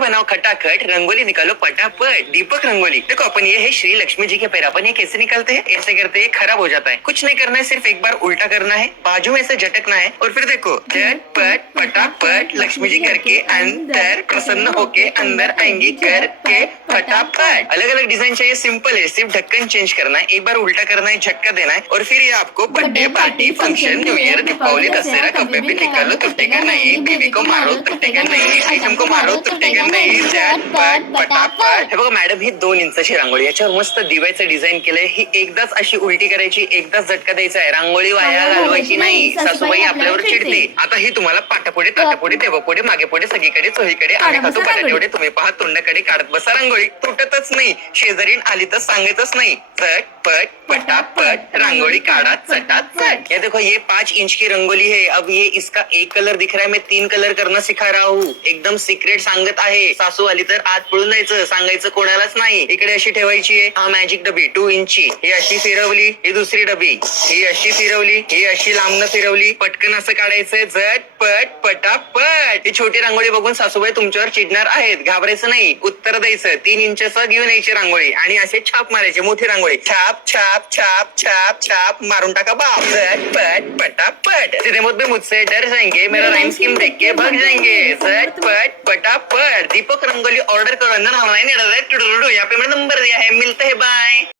बनाओ खटाखट, रंगोली निकालो पटापट। दीपक रंगोली। देखो अपन ये है श्री लक्ष्मी जी के पैर, अपन ये कैसे निकालते हैं? ऐसे करते हैं, खराब हो जाता है। कुछ नहीं करना है, सिर्फ एक बार उल्टा करना है, बाजू में से झटकना है और फिर देखो झटपट पटापट, लक्ष्मी जी घर के अंदर प्रसन्न होके अंदर आएंगी करके फटाफट। अलग अलग डिजाइन चाहिए, सिंपल है, सिर्फ ढक्कन चेंज करना है, एक बार उल्टा करना है, झटका देना है और फिर ये आपको birthday party, function, new year, Deepavali, Dussehra कभी भी निकालो, टूटेगा नहीं। बीवी को मारो टूटेगा नहीं, आइटम को मारो टूटेगा नाही। झटपट पटापट। हे बघा मॅडम, ही 2 इंचाची रांगोळी, याच्यावर मस्त दिव्याचं डिझाईन केलंय. ही एकदाच अशी उलटी करायची, एकदाच झटका द्यायचा आहे. रांगोळी वाया घालवायची नाही, सासूबाई आपल्यावर चिडते. आता ही तुम्हाला पाटापुढे, ताटापुढे, देवापुढे, मागे पुढे, सगळीकडे, चोहीकडे आम्ही खातो बटाटेवडे. तुम्ही पहा तोंडाकडे काढत बसा रांगोळी, तुटतच नाही. शेजारीन आली तर सांगायचंच नाही. झटपट पटापट रांगोली काढ़ा चटाचट। ये देखो, ये 5 इंच की रंगोली है। अब ये इसका एक कलर दिख रहा है, मैं 3 कलर करना सिखा रहा हूँ. एकदम सिक्रेट सांगत आहे. सासू आली तर आत पळून जायचं, सांगायचं कोणालाच नाही. इकडे अशी ठेवायची आहे. हा मॅजिक डबी 2 इंची, ही अशी फिरवली, ही दुसरी डबी, ही अशी फिरवली, ही अशी लांबनं फिरवली. पटकन असं काढायचंय, झटपट पटापट. ही छोटी रांगोळी बघून सासूबाई तुमच्यावर चिडणार आहेत, घाबरायचं नाही, उत्तर द्यायचं. 3 इंचचं घेऊन यायची रांगोळी आणि असे छाप मारायची, मोठी रांगोळी छाप छाप छाप छाप छाप मारून टाका बाप. झटपट पटापट. सीधे मुझ पे मुझसे डर जाएंगे, मेरा राइम स्कीम देख के भाग जाएंगे. झटपट पटापट. दीपक रंगोली ऑर्डर करो, अंदर ऑनलाइन यहाँ पे मेरा नंबर दिया है, मिलते हैं, बाय.